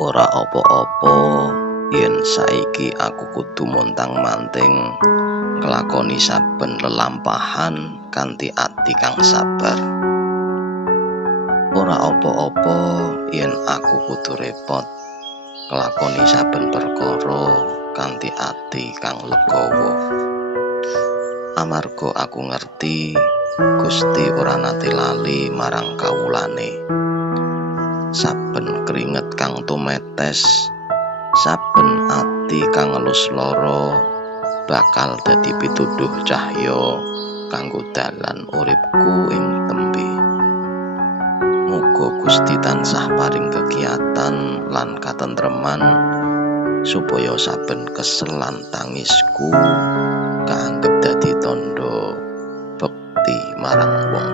Ora apa-apa yen saiki aku kudu montang-manting nglakoni saben lelampahan kanthi ati kang sabar. Ora apa-apa yen aku kudu repot nglakoni saben perkara kanthi ati kang legawa. Amarga aku ngerti Gusti ora nate lali marang kawulane. Saben keringet kang tumetes, saben ati kang ngelus lara bakal dadi pituduh cahya kanggo dalan uripku ing tembe. Muga Gusti tansah paring kekiyatan lan katentreman supaya saben kesel lan tangisku kaanggep dadi tandha bekti marang wong